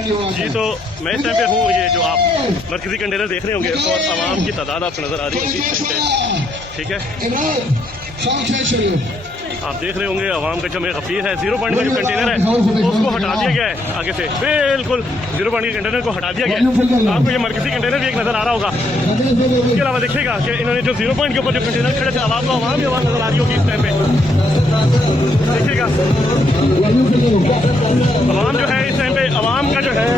जी तो मैं इस टाइम पे हूँ, ये जो आप मरकजी कंटेनर देख रहे होंगे और आवाम की तादाद आपको नज़र आ रही होगी इस टाइम पे, ठीक है। आप देख रहे होंगे आवाम का जमे गफीर है। 0 पॉइंट का जो कंटेनर है उसको हटा दिया गया है आगे से, बिल्कुल 0 पॉइंट के कंटेनर को हटा दिया गया है। आपको ये मरकजी कंटेनर भी एक नज़र आ रहा होगा। इसके अलावा देखिएगा कि इन्होंने जो 0 पॉइंट के ऊपर जो कंटेनर खड़े थे, आवाम को आवाम ही आवाम नज़र आ रही होगी इस टाइम पे। देखिएगा आवाम जो है इस टाइम पे, आवाम का जो है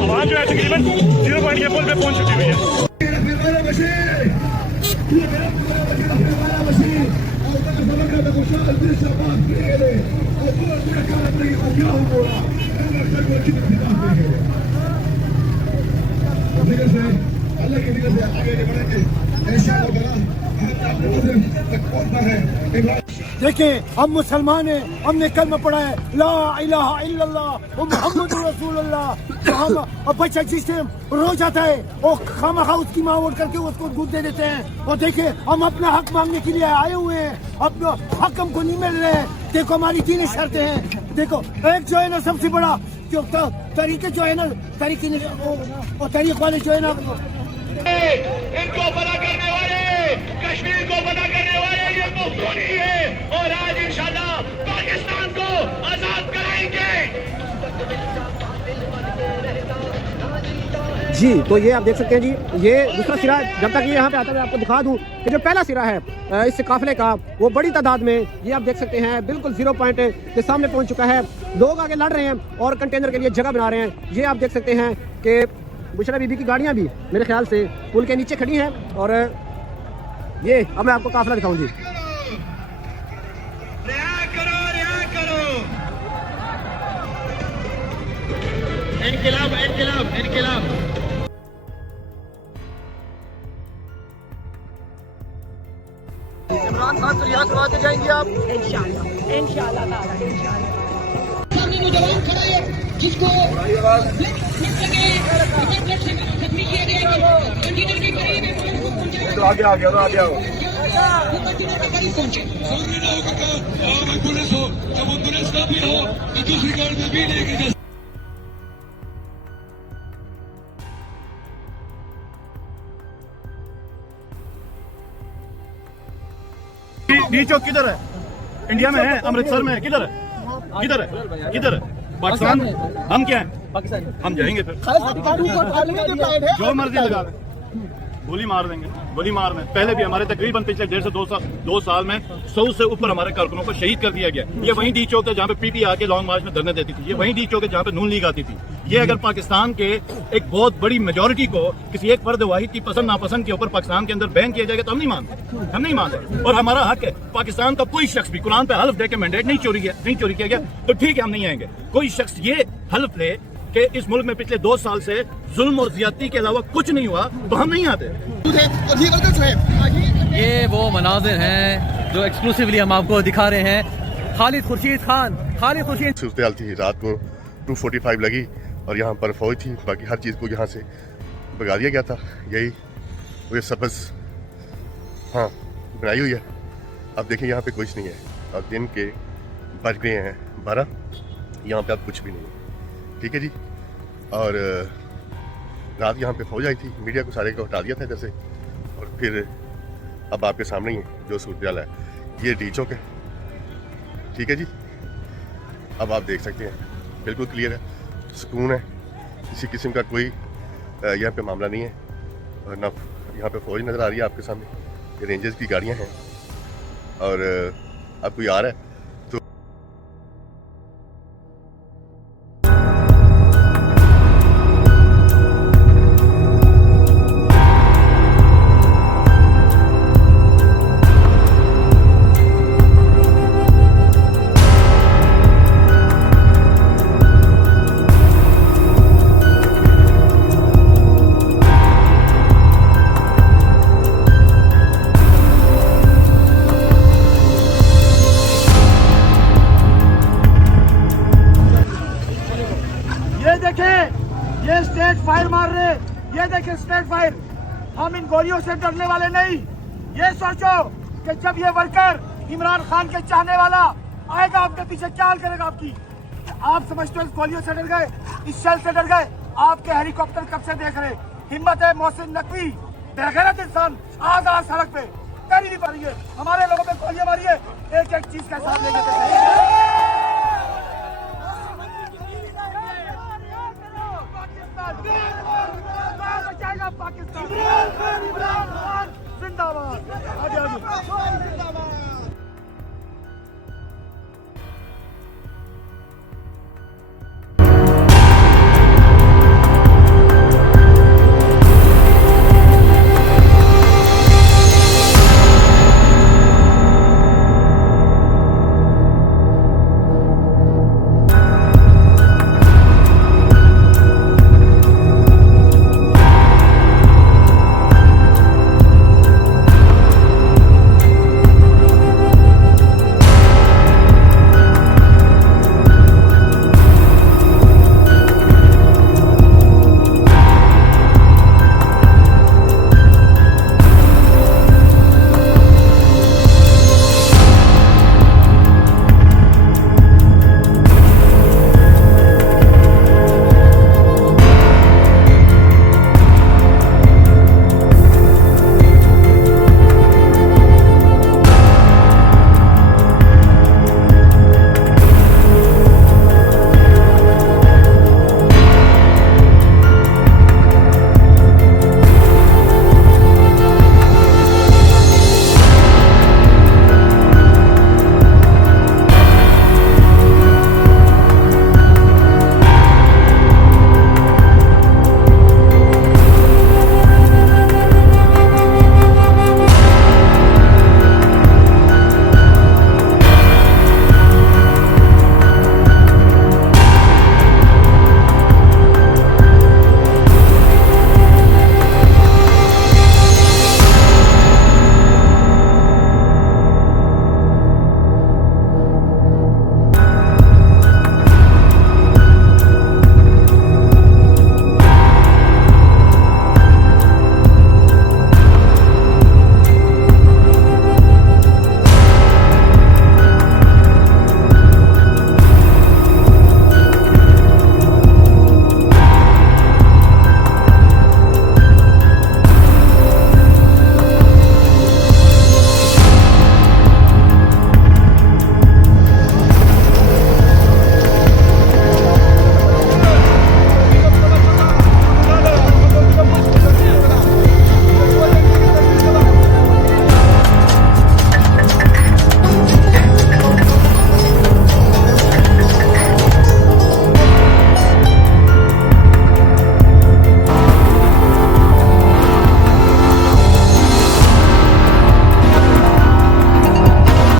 आवाम जो है तकरीबन 0 पॉइंट के पुल पे पहुंच चुकी हुई है। देखिए हम मुसलमान हैं, हमने कलमा पढ़ा है ला इलाहा इल्लल्लाह मुहम्मद रसूलुल्लाह। तो हम बच्चा जिस टाइम रो जाता है और खामखा उसकी माँ उठ करके उसको दूध दे देते हैं। और देखिए हम अपना हक मांगने के लिए आए हुए हैं, अपना हक हमको नहीं मिल रहे हैं। देखो हमारी 3 शर्तें हैं। देखो एक जो है ना सबसे बड़ा जो तरीके जो है ना तरीक वाले जो है ना इनको बना करने वाले, कश्मीर को बना करने वाले ये मुफ्त है। और आज इंशाल्लाह पाकिस्तान को आजाद कराएंगे। जी तो ये आप देख सकते हैं जी, ये दूसरा सिरा। जब तक ये यहाँ पे आता है मैं आपको दिखा दूं कि जो पहला सिरा है इस काफिले का, वो बड़ी तादाद में ये आप देख सकते हैं बिल्कुल 0 पॉइंट के सामने पहुंच चुका है। लोग आगे लड़ रहे हैं और कंटेनर के लिए जगह बना रहे हैं। ये आप देख सकते हैं कि बुशरा बीबी की गाड़ियाँ भी मेरे ख्याल से पुल के नीचे खड़ी हैं। और ये अब मैं आपको काफिला दिखाऊं जी। इनकलाब इनकलाब इनकलाब। इमरान खान तो रियाज करवाते जाएंगे आप इंशाल्लाह इंशाल्लाह इंशाल्लाह। सामने नौजवान खड़ा है जिसको कंटेनर के करीब आगे आ गया, आगे आओ। कंटेनर के करीब पहुंचे। पुलिस हो तो वो पुलिस का भी हो तो दूसरी गाड़ी में भी लेके डी चौक किधर है? इंडिया में है, अमृतसर में है, किधर है? किधर है? किधर है? पाकिस्तान। हम क्या हैं? पाकिस्तान। हम जाएंगे फिर जो मर्जी लगा दें, गोली मार देंगे, गोली मार दें। पहले भी हमारे तकरीबन पिछले 1.5 से 2 साल में 100 से ऊपर हमारे कारकुनों को शहीद कर दिया गया। ये वही डी चौक है जहाँ पे पीटी आके लॉन्ग मार्च में धरने देती थी। ये वही डी चौक है जहाँ पे नून लीग आती थी। ये अगर पाकिस्तान के एक बहुत बड़ी मेजोरिटी को किसी एक फर्द वाहिद की पसंद नापसंद के ऊपर पाकिस्तान के अंदर बैन किया जाएगा तो हम नहीं मानते, हम नहीं मानते। और हमारा हक है, पाकिस्तान का कोई शख्स भी कुरान पे हल्फ दे के मैंडेट नहीं चोरी किया गया तो ठीक है हम नहीं आएंगे। कोई शख्स ये हल्फ ले कि इस मुल्क में पिछले 2 साल से जुल्म और ज्यादती के अलावा कुछ नहीं हुआ तो हम नहीं आते। ये वो मनाजिर हैं जो एक्सक्लूसिवली हम आपको दिखा रहे हैं। खालिद खुर्शीद खान सूरत हाल थी, रात को 2:45 लगी और यहाँ पर फौज थी। बाकी हर चीज़ को यहाँ से भगा दिया गया था। यही वो सबस हाँ बनाई हुई है। अब देखिए यहाँ पे कुछ नहीं है। अब दिन के बज गए हैं 12, यहाँ पे अब कुछ भी नहीं है। ठीक है जी। और रात यहाँ पे फौज आई थी, मीडिया को सारे को हटा दिया था इधर से। और फिर अब आपके सामने ही है जो सूरत हाल है, ये डी चौक है। ठीक है जी। अब आप देख सकते हैं बिल्कुल क्लियर है, सुकून है, किसी किस्म का कोई यहाँ पे मामला नहीं है। और ना यहाँ पे फौज नज़र आ रही है आपके सामने, ये रेंजर्स की गाड़ियाँ हैं। और अब कोई आ रहा है ये स्टेट फायर मार रहे, ये देखे स्टेट फायर। हम इन गोलियों से डरने वाले नहीं। ये सोचो कि जब ये वर्कर इमरान खान के चाहने वाला आएगा आपके पीछे, क्या हाल करेगा आपकी? आप समझते हो इस गोलियों से डर गए, इस शेल से डर गए? आपके हेलीकॉप्टर कब से देख रहे? हिम्मत है मोहसिन नकवी, बेगैरत इंसान आज सड़क पे करी नहीं पा रही है, हमारे लोगों पे गोलियां मारी है, एक एक चीज का हिसाब लेंगे। पाकिस्तान जिंदाबाद। आगे आगे